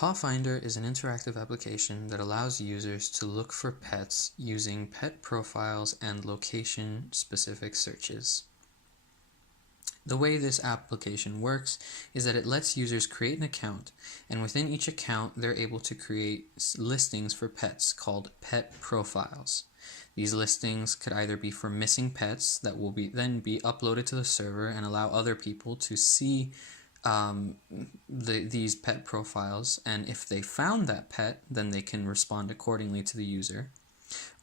Paw Finder is an interactive application that allows users to look for pets using pet profiles and location-specific searches. The way this application works is that it lets users create an account, and within each account they're able to create listings for pets called pet profiles. These listings could either be for missing pets that will then be uploaded to the server and allow other people to see these pet profiles, and if they found that pet, then they can respond accordingly to the user.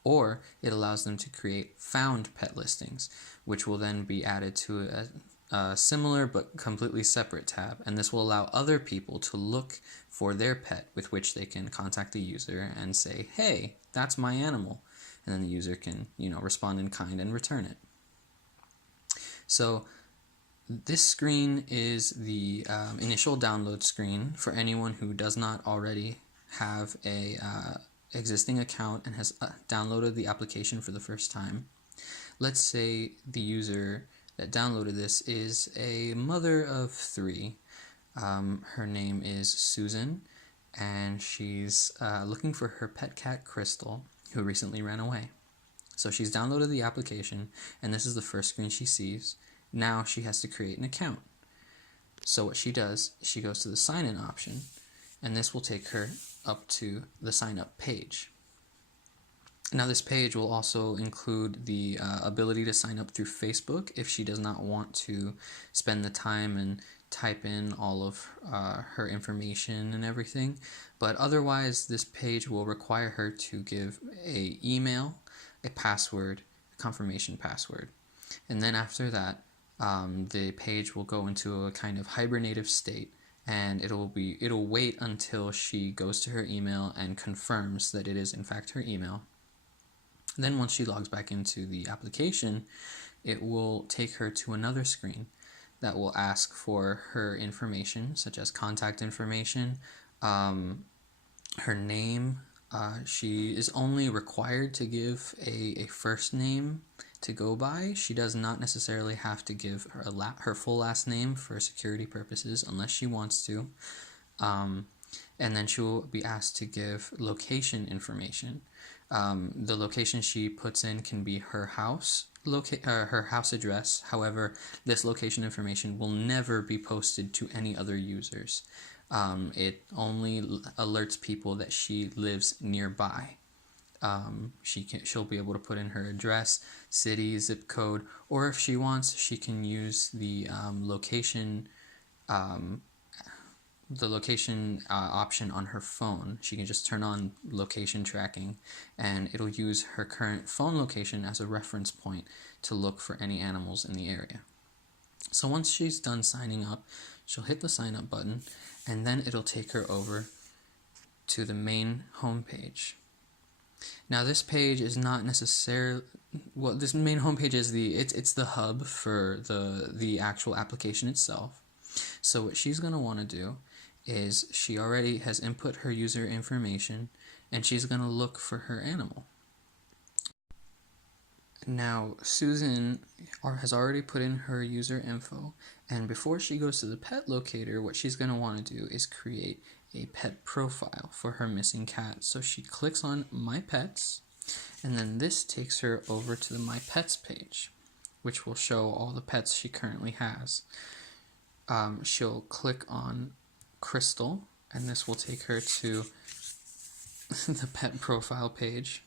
Or it allows them to create found pet listings, which will then be added to a similar but completely separate tab, and this will allow other people to look for their pet, with which they can contact the user and say, hey, that's my animal, and then the user can respond in kind and return it. So this screen is the initial download screen for anyone who does not already have a existing account and has downloaded the application for the first time. Let's say the user that downloaded this is a mother of 3. Her name is Susan, and she's looking for her pet cat Crystal, who recently ran away. So she's downloaded the application, and this is the first screen she sees. Now she has to create an account. So what she does, she goes to the sign in option, and this will take her up to the sign up page. Now this page will also include the ability to sign up through Facebook if she does not want to spend the time and type in all of her information and everything. But otherwise, this page will require her to give an email, a password, a confirmation password. And then after that, the page will go into a kind of hibernative state, and it'll wait until she goes to her email and confirms that it is in fact her email. Then once she logs back into the application, it will take her to another screen that will ask for her information, such as contact information, her name. She is only required to give a first name to go by. She does not necessarily have to give her full last name for security purposes unless she wants to. And then she will be asked to give location information. The location she puts in can be her house address. However, this location information will never be posted to any other users. It only alerts people that she lives nearby. She'll be able to put in her address, city, zip code, or if she wants, she can use the location option on her phone. She can just turn on location tracking, and it'll use her current phone location as a reference point to look for any animals in the area. So once she's done signing up, she'll hit the sign up button, and then it'll take her over to the main home page. Now this page is not necessarily, this main home page is it's the hub for the actual application itself. So what she's going to want to do is she already has input her user information, and she's going to look for her animal. Now Susan has already put in her user info, and before she goes to the pet locator, what she's going to want to do is create a pet profile for her missing cat. So she clicks on My Pets, and then this takes her over to the My Pets page, which will show all the pets she currently has. She'll click on Crystal, and this will take her to the pet profile page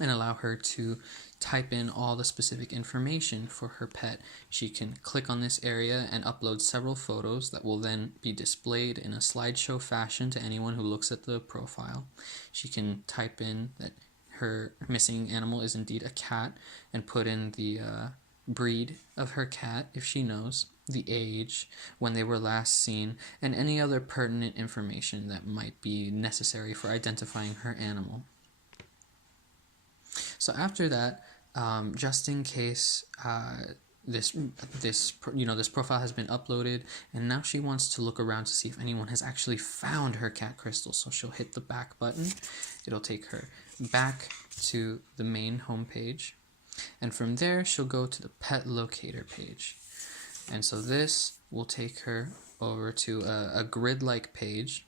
and allow her to type in all the specific information for her pet. She can click on this area and upload several photos that will then be displayed in a slideshow fashion to anyone who looks at the profile. She can type in that her missing animal is indeed a cat and put in the breed of her cat if she knows, the age, when they were last seen, and any other pertinent information that might be necessary for identifying her animal. So after that, just in case this profile has been uploaded, and now she wants to look around to see if anyone has actually found her cat Crystal. So she'll hit the back button. It'll take her back to the main home page, and from there she'll go to the pet locator page. And so this will take her over to a grid-like page,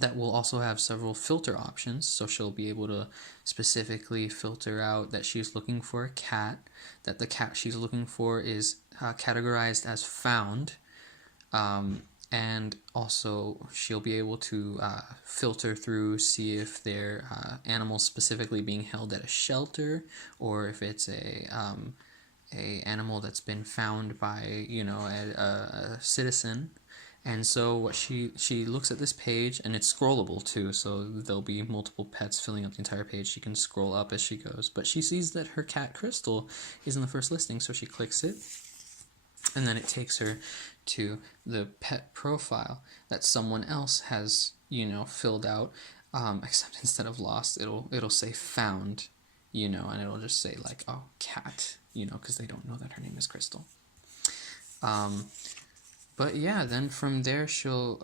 that will also have several filter options. So she'll be able to specifically filter out that she's looking for a cat, that the cat she's looking for is categorized as found, and also she'll be able to filter through, see if they're animals specifically being held at a shelter, or if it's a animal that's been found by a citizen. And so what she looks at this page, and it's scrollable too, so there'll be multiple pets filling up the entire page. She can scroll up as she goes, but she sees that her cat Crystal is in the first listing, so she clicks it, and then it takes her to the pet profile that someone else has filled out, except instead of lost, it'll say found, and it'll just say like, oh, cat, because they don't know that her name is Crystal. But yeah, then from there she'll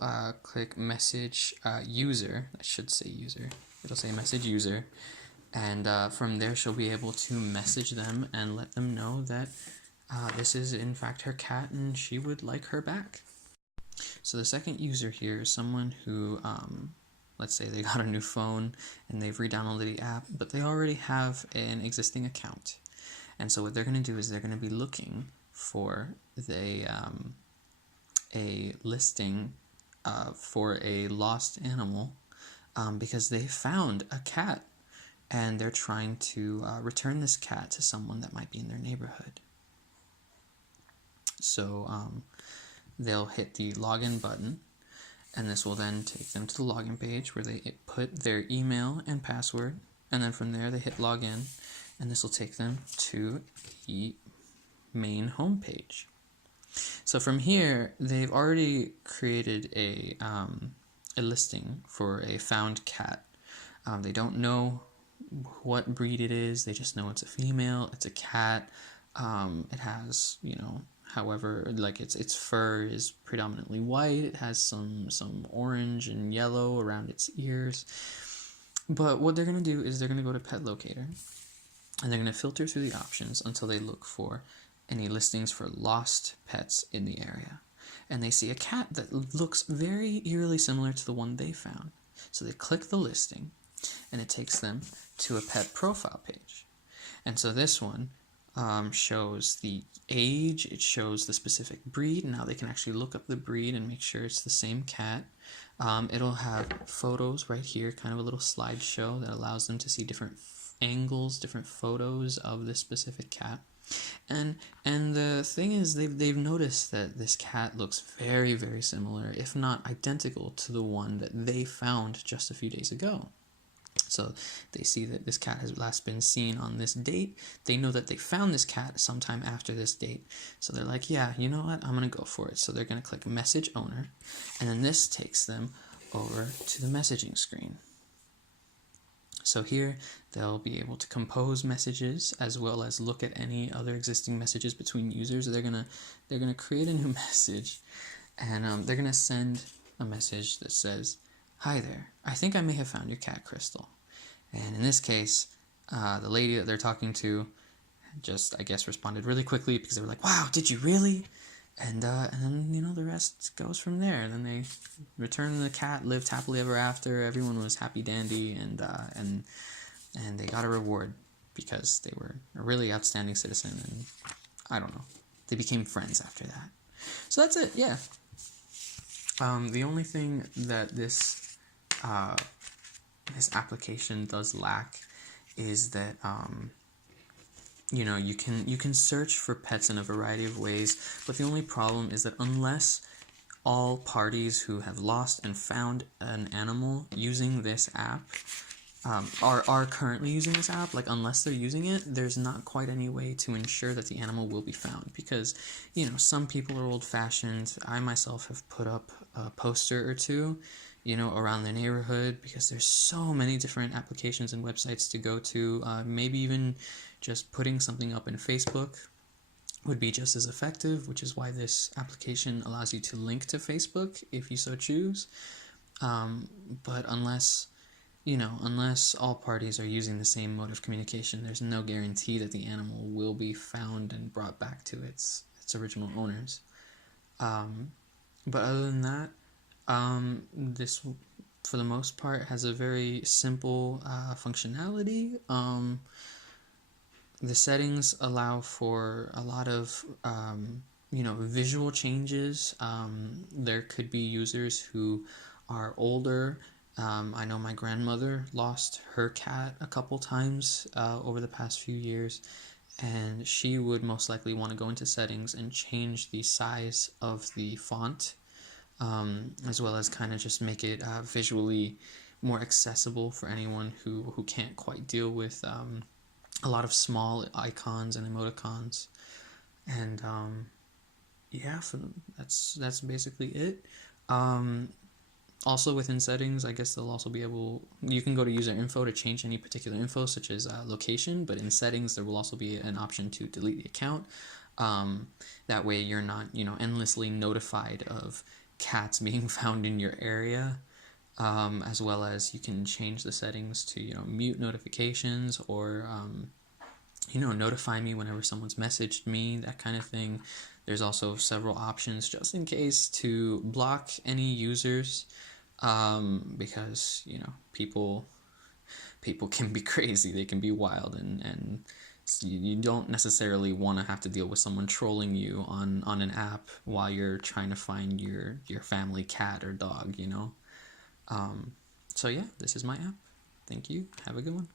click message user. I should say user. It'll say message user. And from there she'll be able to message them and let them know that this is in fact her cat and she would like her back. So the second user here is someone who, let's say they got a new phone and they've re-downloaded the app, but they already have an existing account. And so what they're going to do is they're going to be looking for a listing for a lost animal because they found a cat and they're trying to return this cat to someone that might be in their neighborhood. So they'll hit the login button, and this will then take them to the login page where they put their email and password, and then from there they hit login, and this will take them to the main home page. So from here, they've already created a listing for a found cat. They don't know what breed it is. They just know it's a female. It's a cat. It has, however, like its fur is predominantly white. It has some orange and yellow around its ears. But what they're going to do is they're going to go to Pet Locator, and they're going to filter through the options until they look for any listings for lost pets in the area. And they see a cat that looks very eerily similar to the one they found. So they click the listing, and it takes them to a pet profile page. And so this one shows the age, it shows the specific breed. Now they can actually look up the breed and make sure it's the same cat. It'll have photos right here, kind of a little slideshow that allows them to see different angles, different photos of this specific cat. And the thing is, they've noticed that this cat looks very, very similar, if not identical, to the one that they found just a few days ago. So they see that this cat has last been seen on this date. They know that they found this cat sometime after this date. So they're like, yeah, you know what? I'm going to go for it. So they're going to click message owner. And then this takes them over to the messaging screen. So here they'll be able to compose messages as well as look at any other existing messages between users. They're gonna create a new message, and they're gonna send a message that says, "Hi there, I think I may have found your cat Crystal." And in this case, the lady that they're talking to just, I guess, responded really quickly because they were like, "Wow, did you really?" And then the rest goes from there. And then they returned the cat, lived happily ever after. Everyone was happy dandy, and they got a reward because they were a really outstanding citizen. And I don't know, they became friends after that. So that's it. Yeah. The only thing that this application does lack is that you can search for pets in a variety of ways, but the only problem is that unless all parties who have lost and found an animal using this app are currently using this app, like unless they're using it, there's not quite any way to ensure that the animal will be found, because some people are old-fashioned. I myself have put up a poster or two around their neighborhood, because there's so many different applications and websites to go to. Maybe even just putting something up in Facebook would be just as effective, which is why this application allows you to link to Facebook if you so choose. But unless all parties are using the same mode of communication, there's no guarantee that the animal will be found and brought back to its original owners. But other than that, this for the most part, has a very simple functionality. The settings allow for a lot of visual changes. There could be users who are older. I know my grandmother lost her cat a couple times over the past few years, and she would most likely want to go into settings and change the size of the font, as well as kind of just make it visually more accessible for anyone who can't quite deal with a lot of small icons and emoticons. And yeah, that's basically it. Also within settings, I guess they'll also be able, you can go to user info to change any particular info, such as location, but in settings there will also be an option to delete the account. That way you're not endlessly notified of cats being found in your area, as well as you can change the settings to mute notifications, or notify me whenever someone's messaged me, that kind of thing. There's also several options just in case to block any users, because people can be crazy, they can be wild, and you don't necessarily want to have to deal with someone trolling you on an app while you're trying to find your family cat or dog. So yeah, this is my app. Thank you. Have a good one.